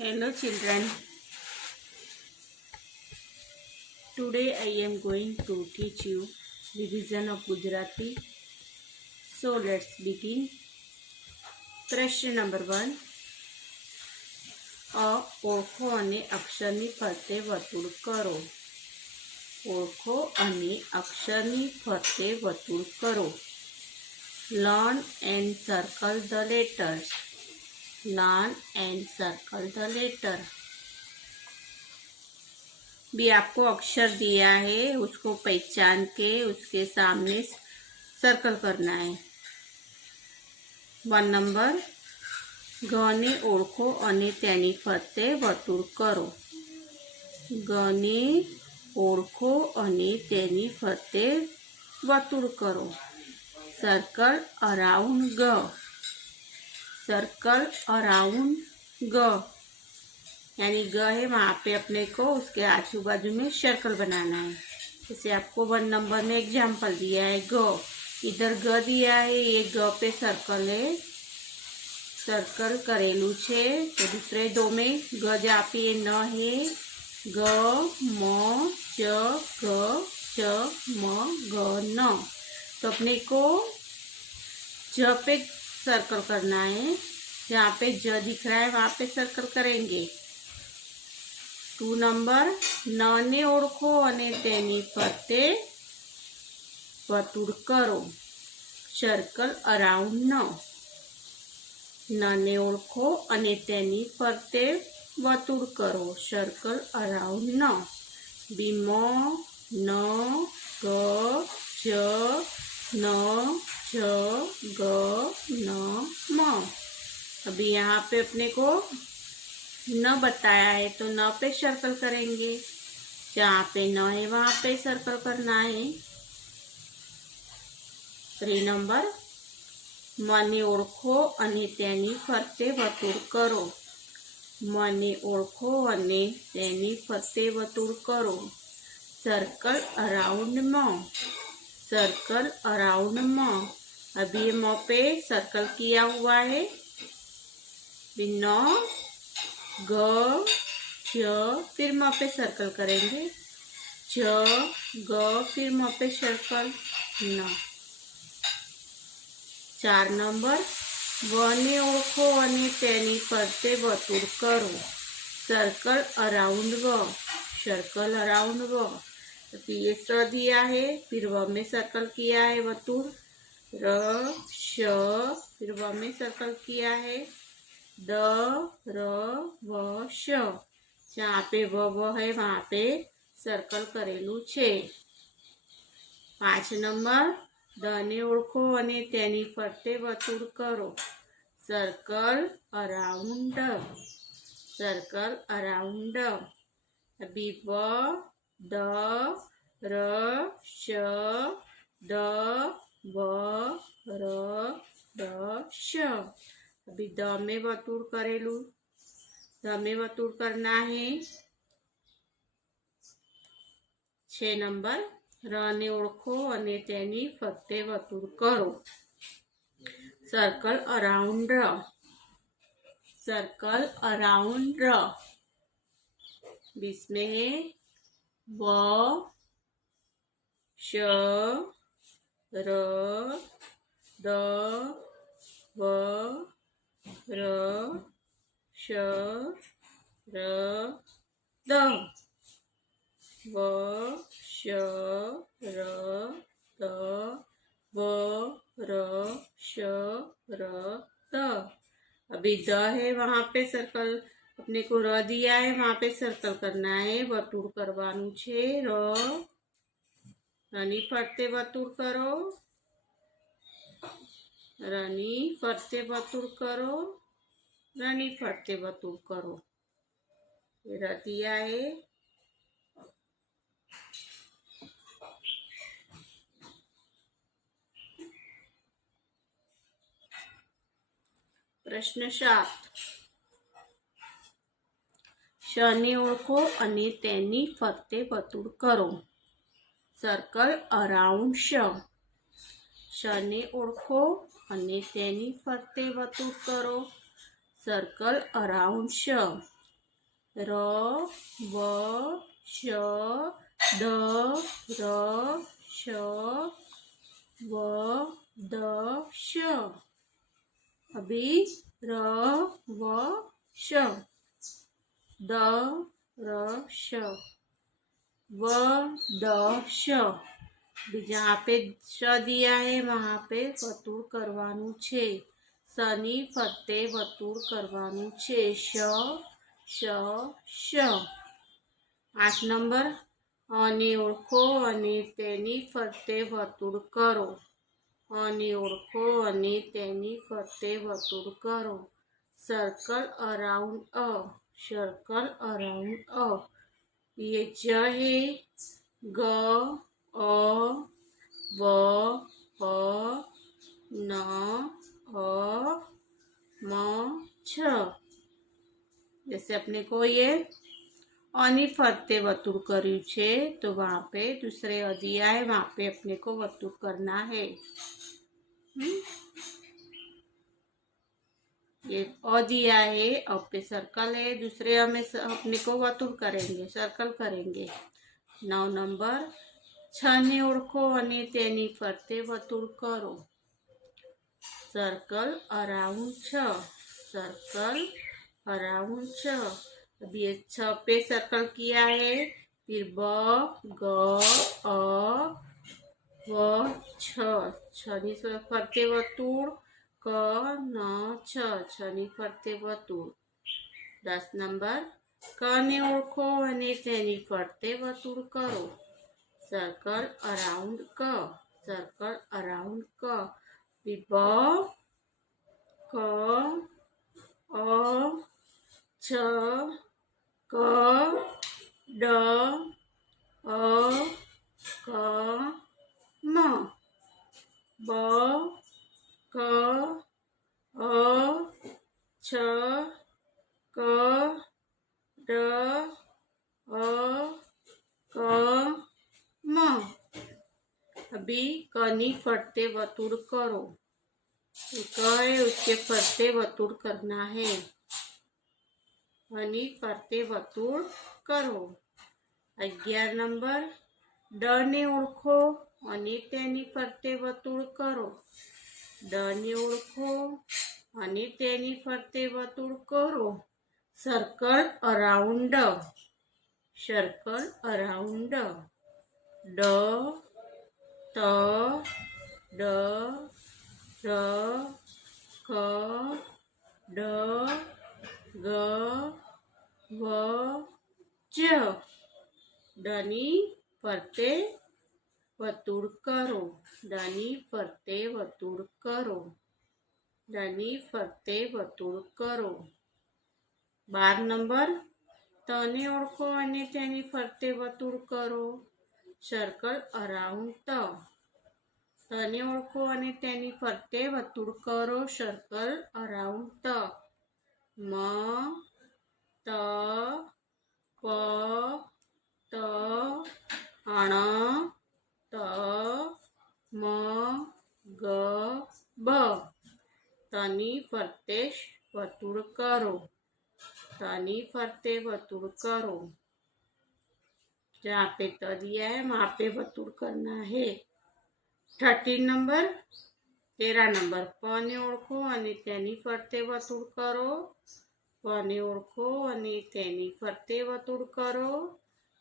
Hello children, today I am going to teach you revision of Gujarati. So let's begin. પ્રશ્ન number 1. ઓળખો અને અક્ષરની ફરતે વર્તુળ કરો. ઓળખો અને અક્ષરની ફરતે વર્તુળ કરો. Learn and circle the letters. Learn and circle the letter. भी आपको अक्षर दिया है, उसको पहचान के उसके सामने सर्कल करना है. 1 नंबर, ગને ઓળખો અને તેની ફરતે વર્તુળ કરો. ગને ઓળખો અને તેની ફરતે વર્તુળ કરો. सर्कल अराउंड ग. सर्कल अराउंड ग यानी ग है, वहाँ पे अपने को उसके आजू बाजू में सर्कल बनाना है. जैसे आपको 1 नंबर में एग्जाम्पल दिया है ग, इधर ग दिया है, ये ग पे सर्कल है, सर्कल करेलू छे. तो दूसरे 2 में ग जहाँ पे ये न है, ग म च ग च म ग न. तो अपने को ज पे सर्कल करना है. जहाँ पे ज दिख रहा है वहाँ पे सर्कल करेंगे. 2 नंबर, न ने ओळखो અને તેની ફરતે વર્તુળ કરો. सर्कल अराउंड न. न ने ओळखो અને તેની ફરતે વર્તુળ કરો. सर्कल अराउंड न. बी म न ग ज न ज ग न म. अभी यहाँ पे अपने को न बताया है तो न पे सर्कल करेंगे. जहाँ पे न है वहाँ पे सर्कल करना है. 3 नंबर, મને ઓળખો અને તેની ફરતે વર્તુળ કરો. મને ઓળખો અને તેની ફરતે વર્તુળ કરો. सर्कल अराउंड म. सर्कल अराउंड म. अभी म पे सर्कल किया हुआ है. न ग ज फिर म पे सर्कल करेंगे. ज ग फिर म पे सर्कल न. 4 नंबर, વને ઓળખો અને તેની ફરતે વર્તુળ કરો. सर्कल अराउंड व. सर्कल अराउंड व. तो ये स दिया है, फिर व में सर्कल किया है वर्तुळ. र श फिर व में सर्कल किया है. द र व श. जहाँ पे व है वहाँ पे सर्कल करेलू छे. 5 नंबर, દને ઓળખો અને તેની ફરતે વર્તુળ કરો. Circle around. Circle around. अभी व द र श द व र द श. अभी द में वर्तुळ करेलू. द में वर्तुळ करना है. 6 नंबर, र ने ओळखो અને તેની ફરતે વર્તુળ કરો. सर्कल अराउंड र. सर्कल अराउंड र. बीच में है व श र द व र श र द. व श र द व र श र द. अभी द है वहाँ पे सर्कल, अपने को र दिया है वहाँ पे सर्कल करना है. वर्तुळ करवानुं छे. र રની ફરતે વર્તુળ કરો. રની ફરતે વર્તુળ કરો. રની ફરતે વર્તુળ કરો. र दिया है. પ્રશ્ન 7. શને ઓળખો અને તેની ફરતે વર્તુળ કરો. सर्कल अराउंड श. શને ઓળખો અને તેની ફરતે વર્તુળ કરો. सर्कल अराउंड श. ર વ શ દ ર શ વ દ શ અભી ર વ શ દ ર શ व द श बीजा पे श दिया है वहाँ पे वतूर करवानु छे सनी फरते वतूर करवानु छे श श श 8 नंबर आने ओळखो अने तेनी फरते वतूर करो आने ओळखो अने तेनी फरते वतूर करो circle around a circle around a ये ज है ग अ व प न अ म छ जैसे अपने को ये अनी फरते वतूर कर्यु छे तो वहाँ पे दूसरे अदिया है वहाँ पे अपने को वतूर करना है। ये अदिया है अब पे सर्कल है दूसरे हमें अपने को वतूर करेंगे सर्कल करेंगे। 9 नंबर छने ओळखो अने तेनी फरते वतूर करो सर्कल अराउंड छ सर्कल अराउंड छ। अब ये 6 पे सर्कल किया है फिर ब ग अ व छ छनी फरते वतूर क न छ छनी फरते वतूर। 10 नंबर कने ओळखो अने तेनी फरते वतूर करो सर्कल अराउंड क सर्कल अराउंड क ब क अ छ क ड अ क म ब क अ छ क ड अ क म। अभी कनी फरते वतूर करो क है उसके फरते वतूर करना है कनी फरते वतूर करो। 11 नंबर ड ने ओळखो अने तेनी फरते वतूर करो ड ने ओळखो अने तेनी फरते वतूर करो सर्कल अराउंड सर्कल अराउंड ड त ड र क ड ग व ज डनी फरते वतूर करो डनी फरते वतूर करो डनी फरते वतूर करो। 12 नंबर तने ओळखो अने तेनी फरते वतूर करो सर्कल अराउंड त तने ओळखो अने तेनी फरते वतूर करो सर्कल अराउंड त म त प त अण त म ग ब तनी फरते वतूर करो तनी फरते वतूर करो जहाँ पे त दिया है वहाँ पे वतूर करना है। 13 नंबर 13 नंबर पने ओळखो अने तेनी फरते वतूर करो पने ओळखो अने तेनी फरते वतूर करो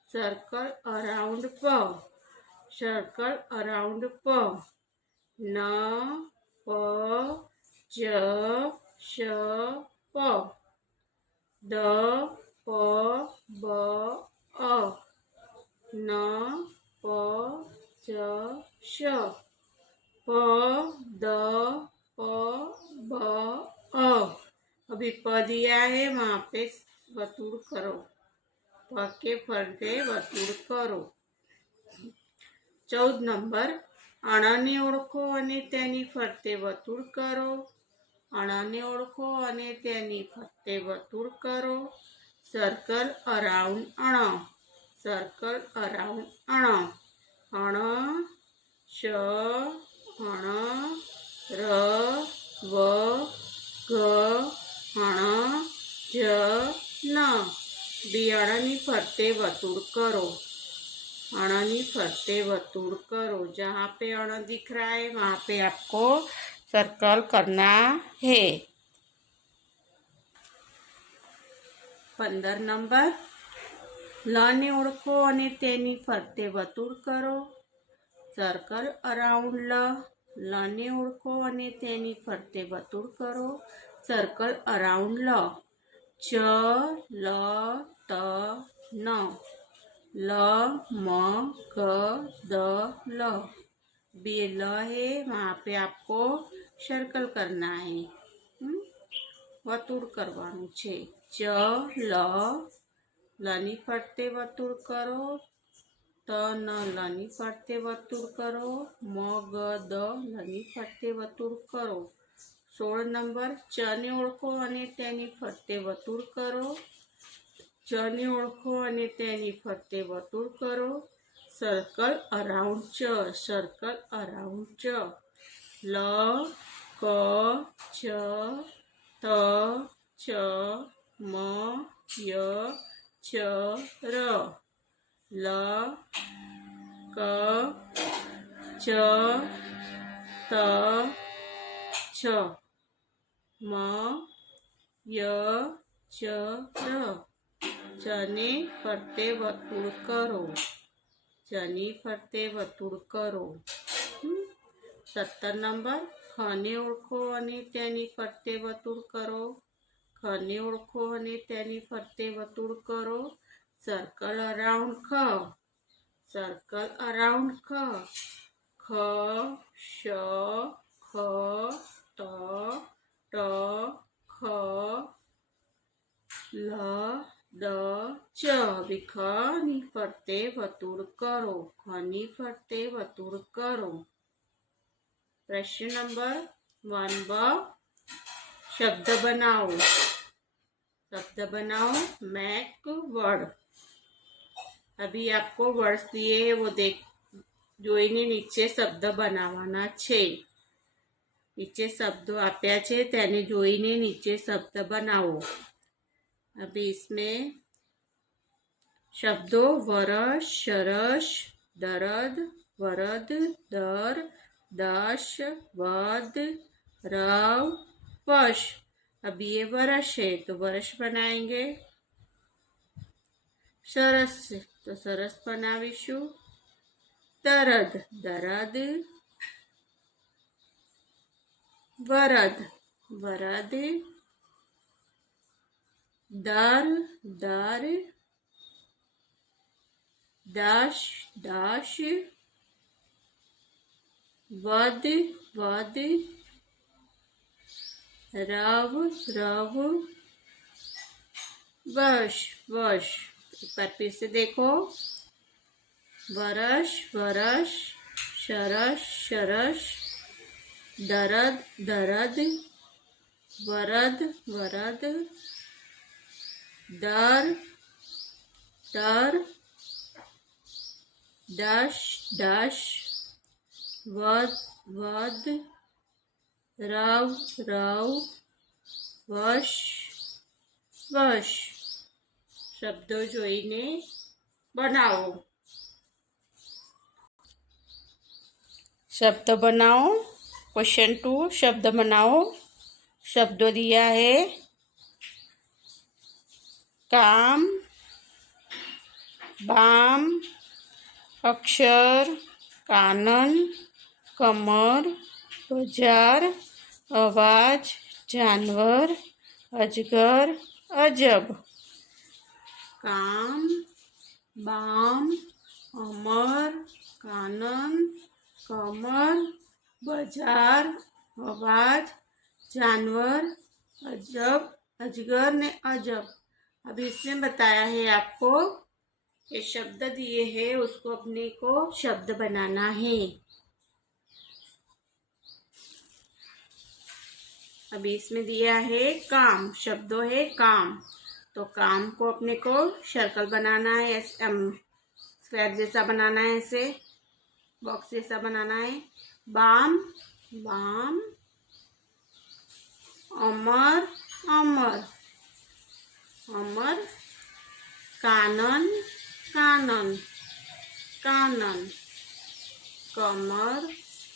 सर्कल अराउंड प सर्कल अराउंड प न प ज श प द प ब अ न प ज श प द प ब अ। अभी प दिया है वहाँ पे वतूर करो प के फरते वतूर करो। 14 नंबर अणने ओळखो अने तेनी फरते वतूर करो अणने ओळखो अने तेनी फरते वतूर करो सर्कल अराउंड अण सर्कल अराउंड अण अण श अण र व ग अण ज न बी अणनी फरते वर्तुड़ करो, अणनी फरते वर्तुड़ करो। जहाँ पे अण दिख रहा है वहाँ पे आपको सर्कल करना है। 15 नंबर, ल ने ओळखो અને તેની ફરતે વર્તુળ કરો। સર્કલ અરાઉન્ડ લ, ल ને ઓળખો અને તેની ફરતે વર્તુળ કરો। સર્કલ અરાઉન્ડ લ, ચ લ ત ન, ल म ग द ल, बी ल है वहाँ पे आपको सर्कल करना है, वर्तुड़ करवानुं छे। च ल, लनी फरते वर्तुड़ करो। त न लनी फरते वर्तुड़ करो। म ग द लनी फरते वर्तुड़ करो। 16 नंबर, च ने ओळखो અને તેની ફરતે વર્તુળ કરો। ચ ને ઓળખો અને તેની ફરતે વર્તુળ કરો। સર્કલ અરાઉન્ડ ચ, સર્કલ અરાઉન્ડ ચ, ल ક ચ ત ચ म य च र, ल क च त छ म य च र। चने फरते वर्तुड़ करो, चनी फरते वर्तुड़ करो। 17 नंबर, ख ने ओळखो અને તેની ફરતે વર્તુળ કરો। ख ने ओळखो અને તેની ફરતે વર્તુળ કરો। સર્કલ અરાઉન્ડ ખ, સર્કલ અરાઉન્ડ ખ, ખ શ ખ ત ટ ખ ल द च, अभी ख ની ફરતે વર્તુળ કરો, ખ ની ફરતે વર્તુળ કરો। प्रश्न नंबर 1ब, शब्द बनाओ, शब्द बनाओ, मैक वर्ड। अभी आपको वर्ड्स दिए वो देख જોઈને નીચે શબ્દ બનાવવાના છે। નીચે શબ્દો આપ્યા છે તેને જોઈને નીચે શબ્દ બનાવો। अभी इसमें शब्दों वरस, शरस, दर्द, वरद, दर, दश, वद, रव, वश। अभी ये वरस है तो वरस बनाएंगे। सरस तो सरस बनावीशु। दर्द, दर्द, वरद, वरद, दर, दर, दश, दश, वद, वद, रव, रव, वश, वश। एक बार फिर से देखो, वरस, वरस, शरस, शरस, दर्द, दर्द, वरद, वरद, दर, दर, दश, दश, वद, वद, रव, रव, वश, वश। शब्दों जोईने बनाओ। शब्द बनाओ। क्वेश्चन 2, शब्द बनाओ। शब्दों दिया है काम, बाम, अक्षर, कानन, कमर, बाजार, आवाज, जानवर, अजगर, अजब। काम, बाम, अमर, कानन, कमर, बाजार, आवाज, जानवर, अजब, अजगर ने अजब। अभी इसमें बताया है आपको ये शब्द दिए हैं उसको अपने को शब्द बनाना है। अभी इसमें दिया है काम, शब्दों है काम, तो काम को अपने को सर्कल बनाना है, स्क्वायर जैसा बनाना है, ऐसे बॉक्स जैसा बनाना है। बाम, बाम, अमर, अमर, अमर, कानन कानन कानन, कमर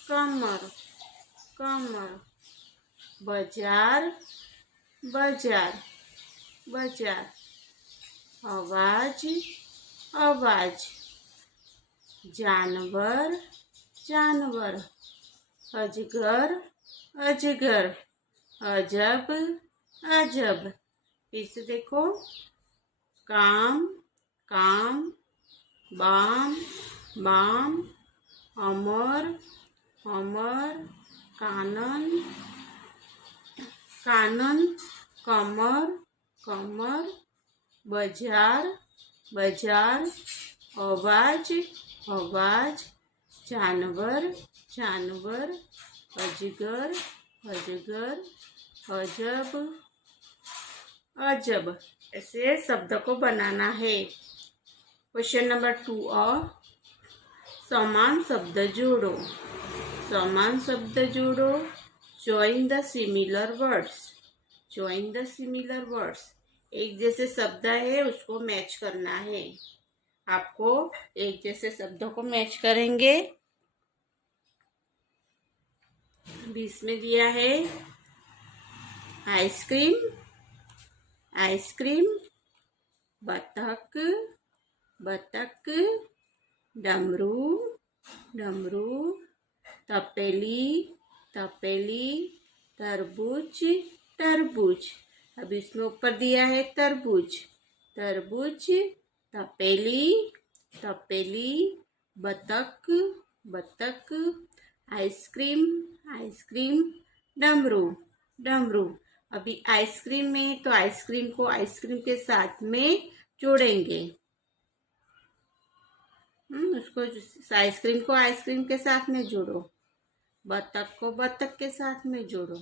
कमर कमर, बाजार बाजार बाजार, आवाज आवाज, जानवर जानवर, अजगर अजगर, अजब अजब। फिर से देखो, काम काम, बाम बाम, अमर अमर, कानन कानन, कमर कमर, बाजार बाजार, आवाज आवाज, जानवर जानवर, अजगर अजगर, अजब अजब। ऐसे शब्द को बनाना है। क्वेश्चन नंबर 2 समान शब्द जोड़ो। समान शब्द जोड़ो, join the similar words. Join the similar words, एक जैसे शब्द है उसको मैच करना है। आपको एक जैसे शब्दों को मैच करेंगे। अभी इसमें दिया है आइसक्रीम आइसक्रीम, बतख बतख, डमरू डमरू, तपेली तपेली, तरबूज तरबूज। अब इसमें ऊपर दिया है तरबूज तरबूज, तपेली तपेली, बतख बतख, आइसक्रीम आइसक्रीम, डमरू डमरू। अभी आइसक्रीम में तो आइसक्रीम को आइसक्रीम के साथ में जोड़ेंगे। उसको आइसक्रीम को आइसक्रीम के साथ में जोड़ो, बतख को बतख के साथ में जोड़ो,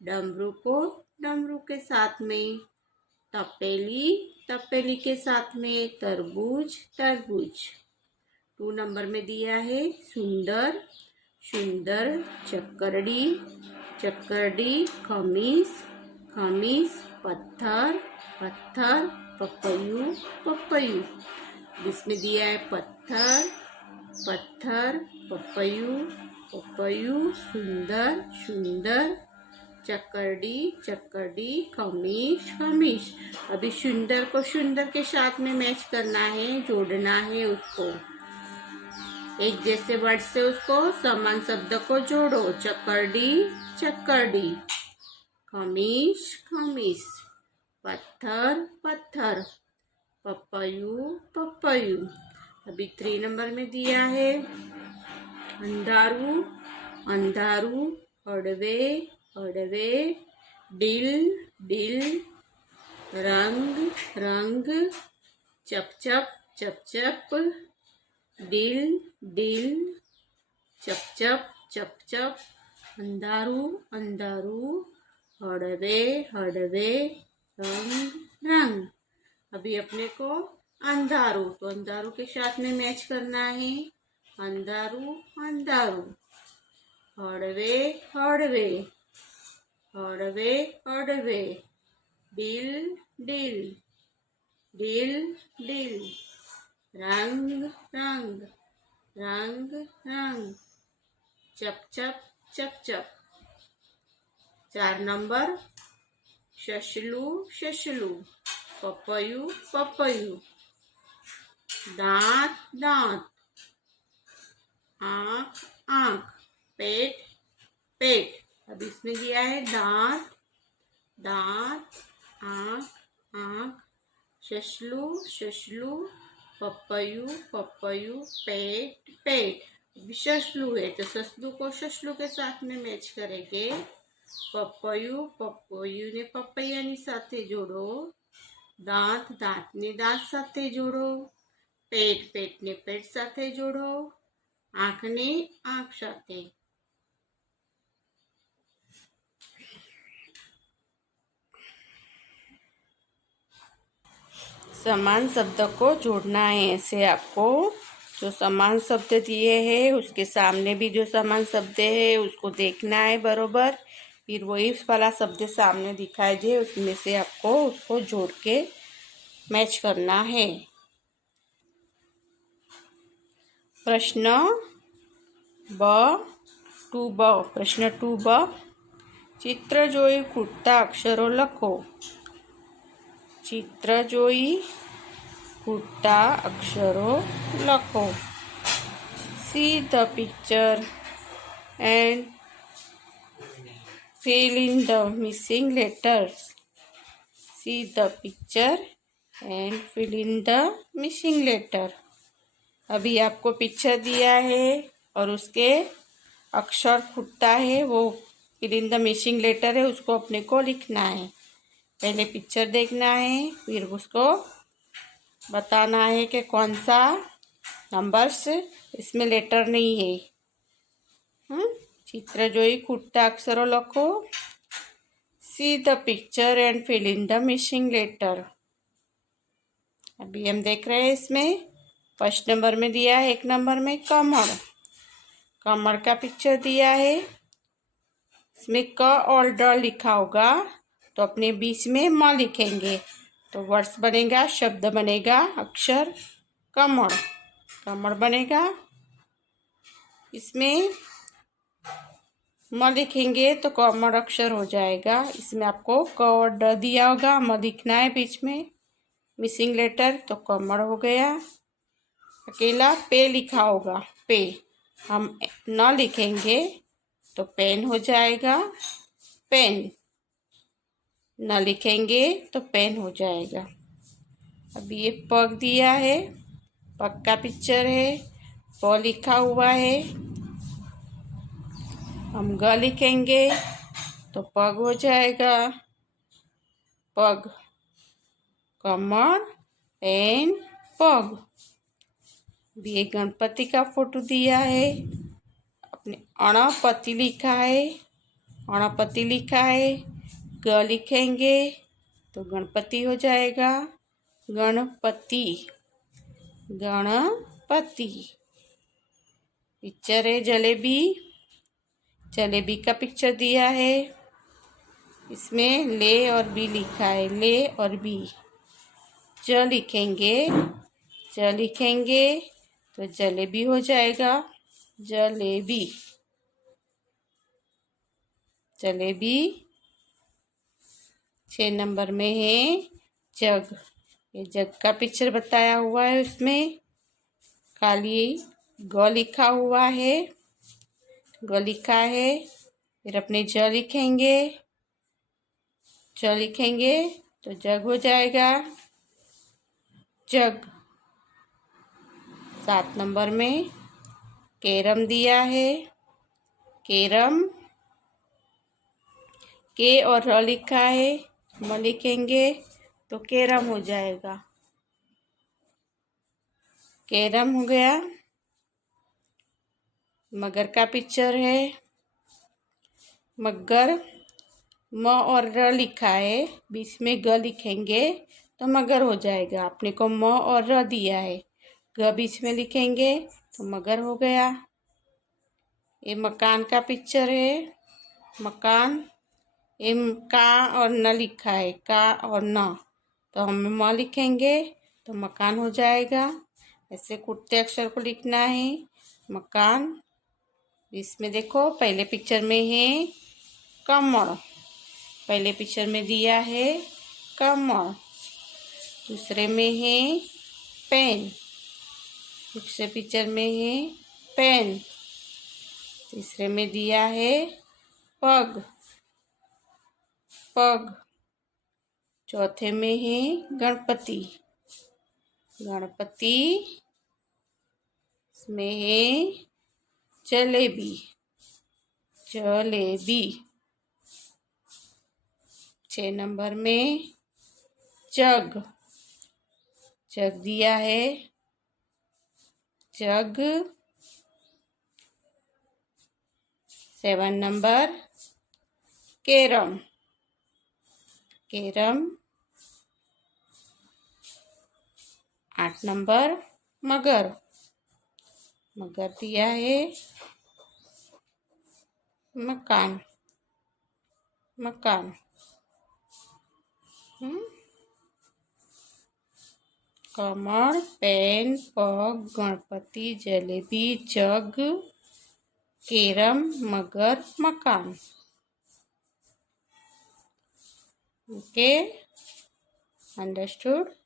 डमरू को डमरू के साथ में, तपेली तपेली के साथ में, तरबूज तरबूज। 2 नंबर में दिया है सुंदर सुंदर, चक्करडी चक्करडी, खमीस खमीस, पत्थर पत्थर, पपयू पपयू। इसमें दिया है पत्थर पत्थर, पपयू पपयू, सुंदर सुंदर, चक्करडी चक्करडी, खमीस खमीस। अभी सुंदर को सुंदर के साथ में मैच करना है, जोड़ना है उसको। एक जैसे वर्ड से उसको समान शब्द को जोड़ो, चक्करडी चक्करडी, खमीस खमीस, पत्थर पत्थर, पपयू पपयू। अभी 3 नंबर में दिया है अंधारू अंधारू, अड़वे अड़वे, डिल डिल, रंग रंग, चपचप चपचप, डिल डिल, चपचप चपचप, अंधारू अंधारू, हड़वे हड़वे, रंग रंग। अभी अपने को अंधारू तो अंधारू के साथ में मैच करना है, अंधारू अंधारू, हड़वे हड़वे हड़वे हड़वे, डिल डिल डिल डिल, रंग रंग रंग रंग, चपचप चपचप। 4 नंबर शशलू शशलू, पपयू पपयू, दांत दांत, आँख आँख, पेट पेट। अब इसमें दिया है दांत दांत, आँख आँख, शशलू शशलू, पपयू पपयू, पेट पेट। शशलू है तो शशलू को शशलू के साथ में मैच करेंगे, पपयू पपयू ने पपैयानी સાથે જોડો, દાંત દાંતને દાંત સાથે જોડો, પેટ પેટને પેટ સાથે જોડો, આંખને આંખ સાથે। समान शब्द को जोड़ना है। ऐसे आपको जो समान शब्द दिए हैं उसके सामने भी जो समान शब्द है उसको देखना है बरोबर, फिर वही वाला शब्द सामने दिखाई दे उसमें से आपको उसको जोड़ के मैच करना है। प्रश्न ब 2ब प्रश्न 2ब ચિત્ર જોઈ ખૂટતા અક્ષરો લખો। ચિત્ર જોઈ ખૂટતા અક્ષરો લખો। See the picture and fill in the missing letters। See the picture and fill in the missing letter। अभी आपको पिक्चर दिया है और उसके अक्षर फूटता है, वो fill in the missing letter है, उसको अपने को लिखना है। पहले पिक्चर देखना है, फिर उसको बताना है कि कौन सा नंबर्स इसमें लेटर नहीं है। चित्र જોઈ ખૂટતા અક્ષરો લખો। See the picture and fill in the missing letter. अभी हम देख रहे हैं इसमें फर्स्ट नंबर में दिया है, 1 नंबर में कमल। कमल का पिक्चर दिया है, इसमें क और ड लिखा होगा तो अपने बीच में म लिखेंगे तो वर्ड्स बनेगा, शब्द बनेगा, अक्षर कमल। कमल बनेगा। इसमें म लिखेंगे तो कमल अक्षर हो जाएगा। इसमें आपको क और ड दिया होगा, म लिखना है बीच में, मिसिंग लेटर तो कमल हो गया। अकेला पे लिखा होगा, पे हम न लिखेंगे तो पेन हो जाएगा, पेन। न लिखेंगे तो पेन हो जाएगा। अब ये पग दिया है, पग का पिक्चर है, प लिखा हुआ है, हम ग लिखेंगे तो पग हो जाएगा, पग। कमर पेन पग। ये गणपति का फोटो दिया है, अपने अणपति लिखा है, अणपति लिखा है, ग लिखेंगे तो गणपति हो जाएगा, गणपति, गणपति। पिक्चर है जलेबी, जलेबी का पिक्चर दिया है, इसमें ले और बी लिखा है, ले और बी। ज लिखेंगे, ज लिखेंगे तो जलेबी हो जाएगा, जलेबी, जलेबी। 6 नंबर में है जग। ये जग का पिक्चर बताया हुआ है, उसमें खाली ग लिखा हुआ है, ग लिखा है, फिर अपने ज लिखेंगे, ज लिखेंगे तो जग हो जाएगा, जग। 7 नंबर में कैरम दिया है, कैरम, के और र लिखा है, म लिखेंगे तो कैरम हो जाएगा, कैरम हो गया। मगर का पिक्चर है, मगर, म और र लिखा है, बीच में ग लिखेंगे तो मगर हो जाएगा। आपने को म और र दिया है, ग बीच में लिखेंगे तो मगर हो गया। ये मकान का पिक्चर है, मकान, ये का और न लिखा है, का और न, तो हम म लिखेंगे तो मकान हो जाएगा। ऐसे कुटते अक्षर को लिखना है, मकान। इसमें देखो पहले पिक्चर में है कमल, पहले पिक्चर में दिया है कमल, दूसरे में है पेन, दूसरे पिक्चर में है पेन, तीसरे में दिया है पग, पग, चौथे में है गणपति, गणपति। इसमें है जलेबी, जलेबी। 6 नंबर में जग, जग दिया है, जग। 7 नंबर कैरम, कैरम। 8 नंबर मगर, मगर दिया है, मकान, मकान। કમળ, પેન, પગ, ગણપતિ, જલેબી, જગ, કેરમ, મગર, મકાન. Okay, understood?